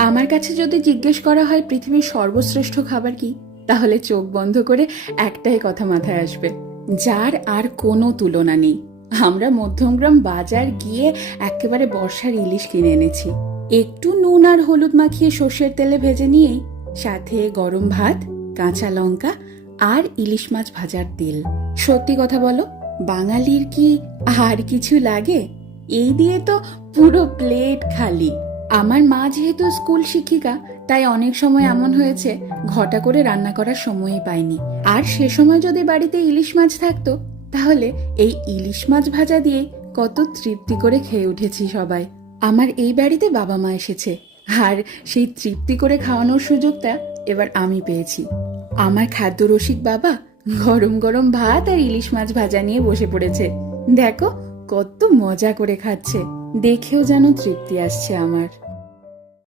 আমার কাছে যদি জিজ্ঞেস করা হয় পৃথিবীর সর্বশ্রেষ্ঠ খাবার কি, তাহলে চোখ বন্ধ করে একটাই কথা মাথায় আসবে, যার আর কোনো তুলনা নেই। আমরা মধ্যমগ্রাম বাজার গিয়ে একেবারে বর্ষার ইলিশ কিনে এনেছি। একটু নুন আর হলুদ মাখিয়ে সর্ষের তেলে ভেজে নিয়েই সাথে গরম ভাত, কাঁচা লঙ্কা আর ইলিশ মাছ ভাজার তেল। সত্যি কথা বলো, বাঙালির কি আর কিছু লাগে? এই দিয়ে তো পুরো প্লেট খালি। আমার মা যেহেতু স্কুল শিক্ষিকা, তাই অনেক সময় এমন হয়েছে ঘটা করে রান্না করার সময়ই পাইনি। আর সে সময় যদি বাড়িতে ইলিশ মাছ থাকতো, তাহলে এই ইলিশ মাছ ভাজা দিয়ে কত তৃপ্তি করে খেয়ে উঠেছি সবাই। আমার এই বাড়িতে বাবা মা এসেছে, আর সেই তৃপ্তি করে খাওয়ানোর সুযোগটা এবার আমি পেয়েছি। আমার খাদ্য রসিক বাবা গরম গরম ভাত আর ইলিশ মাছ ভাজা নিয়ে বসে পড়েছে। দেখো কত মজা করে খাচ্ছে, দেখেও যেন তৃপ্তি আসছে আমার।